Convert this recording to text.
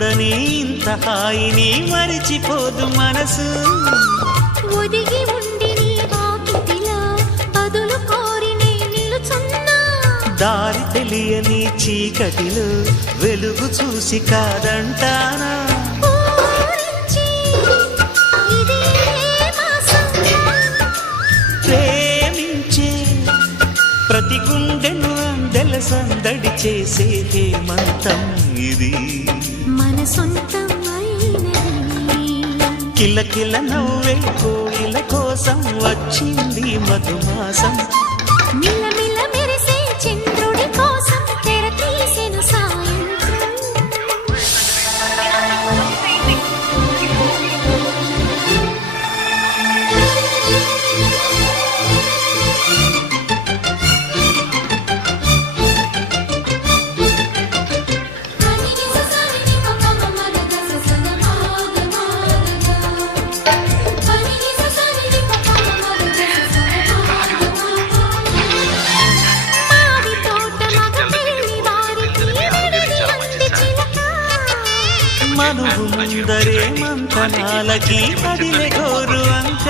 చూడని ఇంత హాయిని మరిచిపోదు మనసు. ఒదిగి ఉండి నీ వాకిటిలో బదులు కోరి నే నిలుచున్నా. దారి తెలియని చీకటిలో వెలుగు చూసి కాదంటానా. ఊరించి ఇదే మాసం. ప్రేమించే ప్రతి గుండెను అందెల సందడి చేసే హేమంతం ఇది. మన సొంతం అయినది. కిలకిల నవ్వే కోయిల కోసం వచ్చింది మధుమాసం. మిలమిల మెరిసే చంద్రుడి కోసం తెర తీసెను సాయంత్రం. మనువు ముందరే మంతనాలకి కదిలే గోరు అంక.